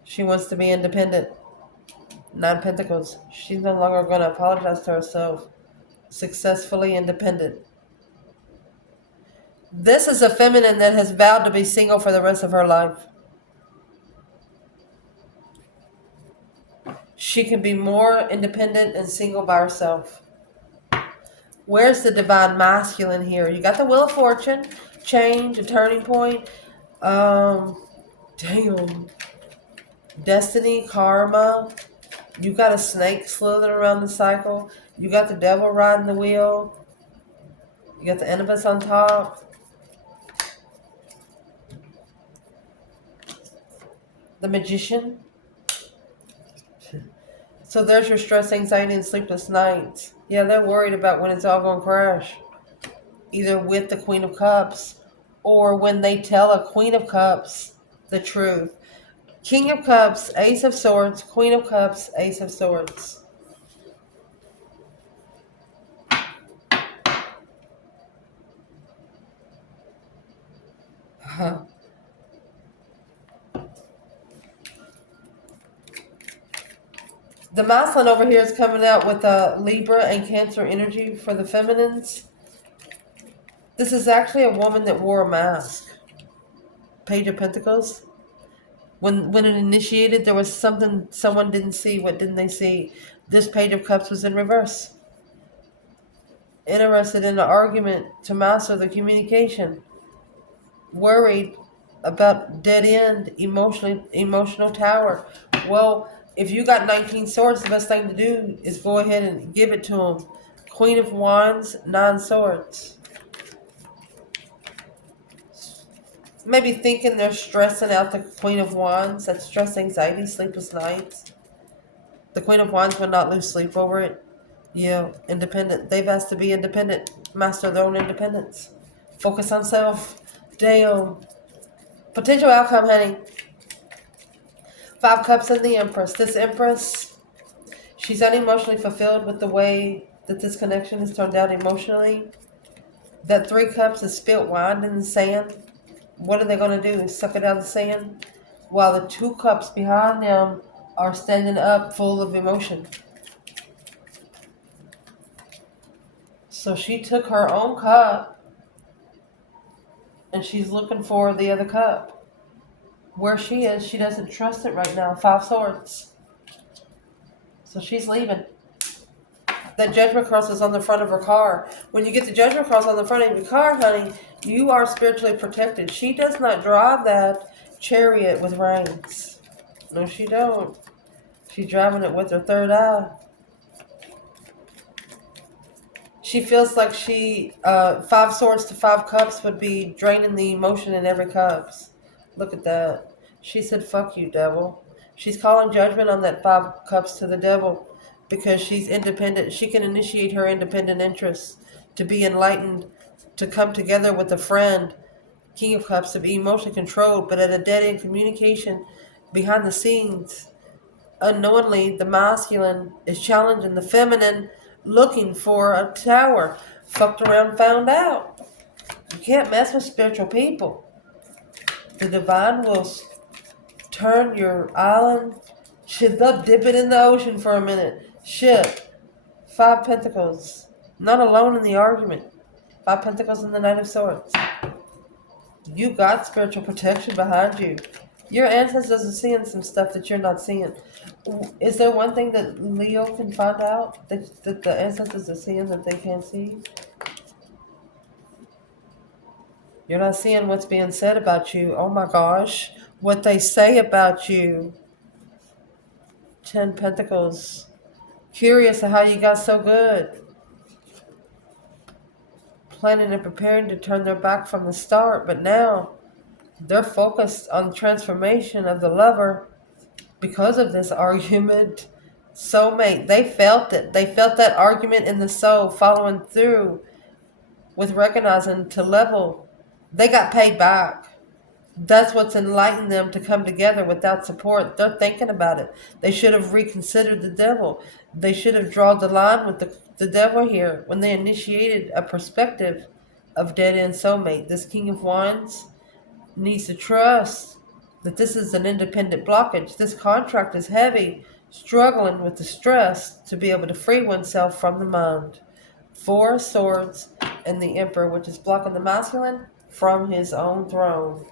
She wants to be independent. Nine Pentacles. She's no longer going to apologize to herself. Successfully independent. This is a feminine that has vowed to be single for the rest of her life. She can be more independent and single by herself. Where's the divine masculine here? You got the Wheel of Fortune, change, a turning point. Damn. Destiny, karma. You got a snake slithering around the cycle. You got the devil riding the wheel. You got the Anubis on top. The Magician. So there's your stress, anxiety, and sleepless nights. Yeah, they're worried about when it's all going to crash. Either with the Queen of Cups or when they tell a Queen of Cups the truth. King of Cups, Ace of Swords, Queen of Cups, Ace of Swords. The masculine over here is coming out with a Libra and Cancer energy for the feminines. This is actually a woman that wore a mask. Page of Pentacles. When it initiated, there was something someone didn't see. What didn't they see? This Page of Cups was in reverse. Interested in an argument to master the communication. Worried about dead end, emotional tower. Well, if you got 19 swords, the best thing to do is go ahead and give it to them. Queen of Wands, 9 swords. Maybe thinking they're stressing out the Queen of Wands. That's stress, anxiety, sleepless nights. The Queen of Wands would not lose sleep over it. Yeah, independent. They've asked to be independent. Master their own independence. Focus on self. Damn. Potential outcome, honey. 5 Cups and the Empress. This Empress, she's unemotionally fulfilled with the way that this connection has turned out emotionally. That 3 Cups is spilt wine in the sand. What are they going to do? Suck it out of the sand? While the 2 Cups behind them are standing up full of emotion. So she took her own cup and she's looking for the other cup. Where she is, she doesn't trust it right now. 5 Swords. So she's leaving. That Judgment Cross is on the front of her car. When you get the Judgment Cross on the front of your car, honey, you are spiritually protected. She does not drive that chariot with reins. No, she don't. She's driving it with her third eye. She feels like 5 Swords to 5 Cups would be draining the emotion in every cups. Look at that. She said, fuck you, devil. She's calling judgment on that 5 Cups to the devil because she's independent. She can initiate her independent interests to be enlightened, to come together with a friend. King of Cups, to be emotionally controlled, but at a dead-end communication behind the scenes. Unknowingly, the masculine is challenging the feminine, looking for a tower. Fucked around, found out. You can't mess with spiritual people. The divine will turn your island. Shit, they'll dip it in the ocean for a minute. Shit. 5 Pentacles. Not alone in the argument. 5 Pentacles and the Knight of Swords. You got spiritual protection behind you. Your ancestors are seeing some stuff that you're not seeing. Is there one thing that Leo can find out that the ancestors are seeing that they can't see? You're not seeing what's being said about you. Oh my gosh. What they say about you. 10 Pentacles. Curious of how you got so good. Planning and preparing to turn their back from the start, but now they're focused on the transformation of the lover because of this argument. Soulmate, they felt it. They felt that argument in the soul following through with recognizing to level. They got paid back. That's what's enlightened them to come together without support. They're thinking about it. They should have reconsidered the devil. They should have drawn the line with the devil here when they initiated a perspective of dead end soulmate. This King of Wands needs to trust that this is an independent blockage. This contract is heavy, struggling with the stress to be able to free oneself from the mind. Four of Swords and the Emperor, which is blocking the masculine from his own throne.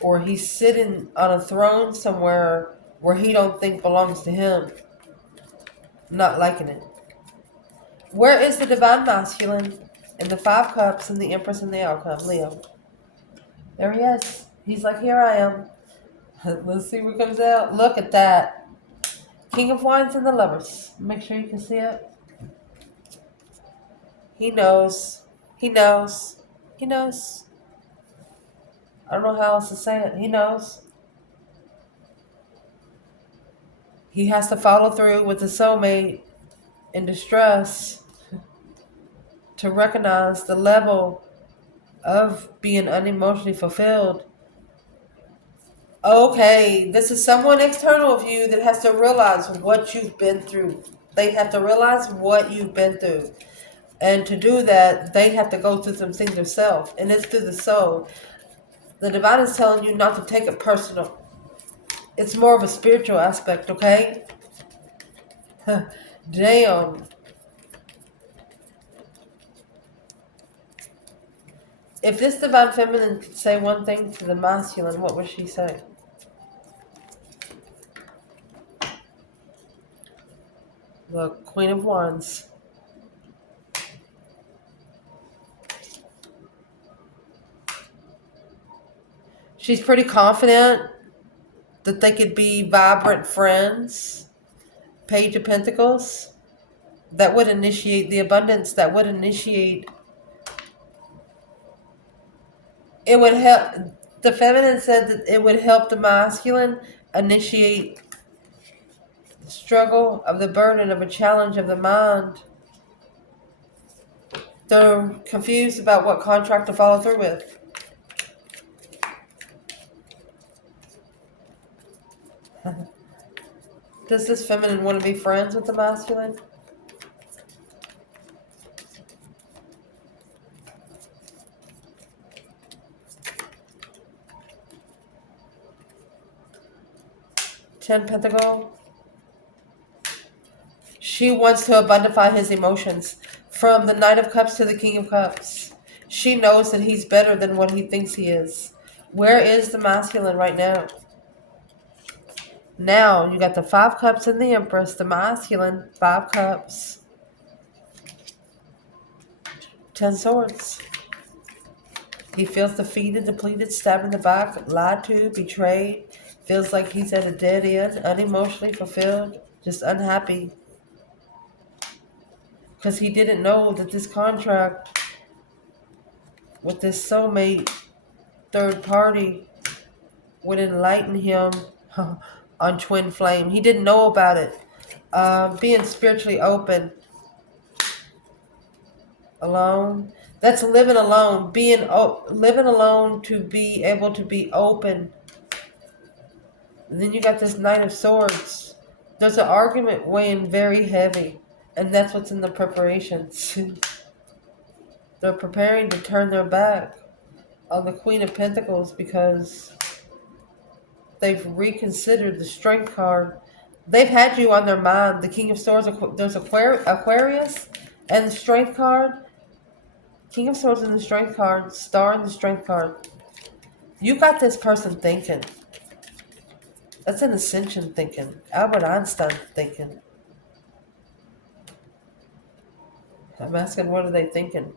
Or he's sitting on a throne somewhere where he don't think belongs to him. Not liking it. Where is the divine masculine and the Five Cups and the Empress and the outcome? Leo. There he is. He's like, here I am. Let's see what comes out. Look at that. King of Wands and the Lovers. Make sure you can see it. He knows. He knows. He knows. I don't know how else to say it. He knows. He has to follow through with the soulmate in distress to recognize the level of being unemotionally fulfilled. Okay, this is someone external of you that has to realize what you've been through. They have to realize what you've been through. And to do that, they have to go through some things themselves. And it's through the soul. The divine is telling you not to take it personal. It's more of a spiritual aspect, okay? Damn. If this divine feminine could say one thing to the masculine, what would she say? The Queen of Wands. She's pretty confident that they could be vibrant friends. Page of Pentacles. That would initiate the abundance. That would initiate. It would help. The feminine said that it would help the masculine initiate the struggle of the burden of a challenge of the mind. They're confused about what contract to follow through with. Does this feminine want to be friends with the masculine? Ten Pentacle. She wants to abundify his emotions. From the Knight of Cups to the King of Cups. She knows that he's better than what he thinks he is. Where is the masculine right now? Now, you got the Five Cups and the Empress, the masculine, Five Cups. 10 Swords. He feels defeated, depleted, stabbed in the back, lied to, betrayed. Feels like he's at a dead end, unemotionally fulfilled, just unhappy. Because he didn't know that this contract with this soulmate third party would enlighten him on twin flame. He didn't know about it. Being spiritually open. Alone. That's living alone. Living alone to be able to be open. And then you got this Knight of Swords. There's an argument weighing very heavy. And that's what's in the preparations. They're preparing to turn their back on the Queen of Pentacles because they've reconsidered the Strength card. They've had you on their mind. The King of Swords, there's Aquarius and the Strength card. King of Swords and the Strength card, Star and the Strength card. You got this person thinking. That's an Ascension thinking. Albert Einstein thinking. I'm asking, what are they thinking?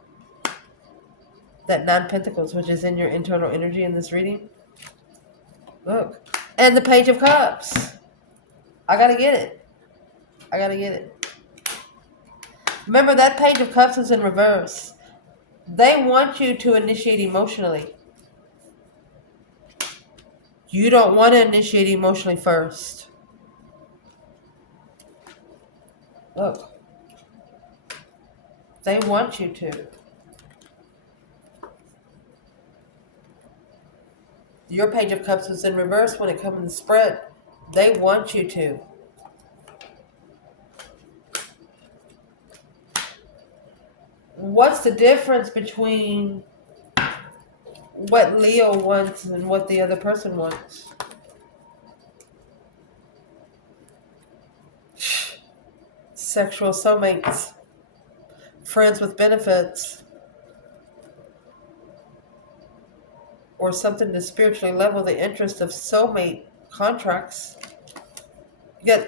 That 9 Pentacles, which is in your internal energy in this reading. Look. And the Page of Cups. I gotta get it. I gotta get it. Remember, that Page of Cups is in reverse. They want you to initiate emotionally. You don't want to initiate emotionally first. Look, they want you to. Your Page of Cups was in reverse when it comes to the spread. They want you to. What's the difference between what Leo wants and what the other person wants? Sexual soulmates, friends with benefits, or something to spiritually level the interest of soulmate contracts. You got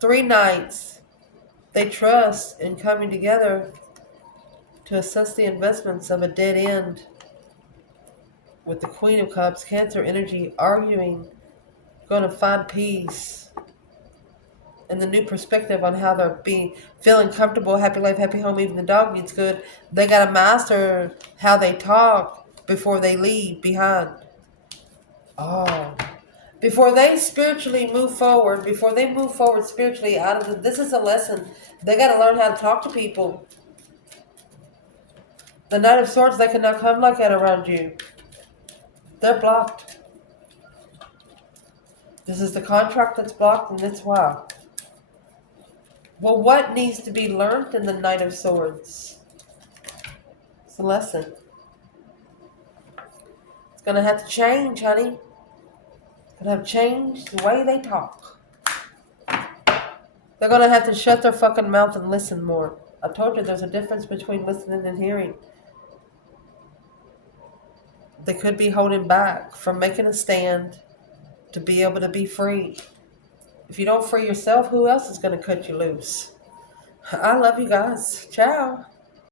3 knights. They trust in coming together to assess the investments of a dead end. With the Queen of Cups, Cancer energy, arguing, going to find peace, and the new perspective on how they're feeling comfortable, happy life, happy home, even the dog eats good. They got to master how they talk before they leave behind. Oh. Before they spiritually move forward, spiritually out of this is a lesson. They got to learn how to talk to people. The Knight of Swords, they cannot come like that around you. They're blocked. This is the contract that's blocked, and that's why. Well, what needs to be learned in the Knight of Swords? It's a lesson. It's going to have to change, honey. It's going to have to change the way they talk. They're going to have to shut their fucking mouth and listen more. I told you there's a difference between listening and hearing. They could be holding back from making a stand to be able to be free. If you don't free yourself, who else is going to cut you loose? I love you guys. Ciao.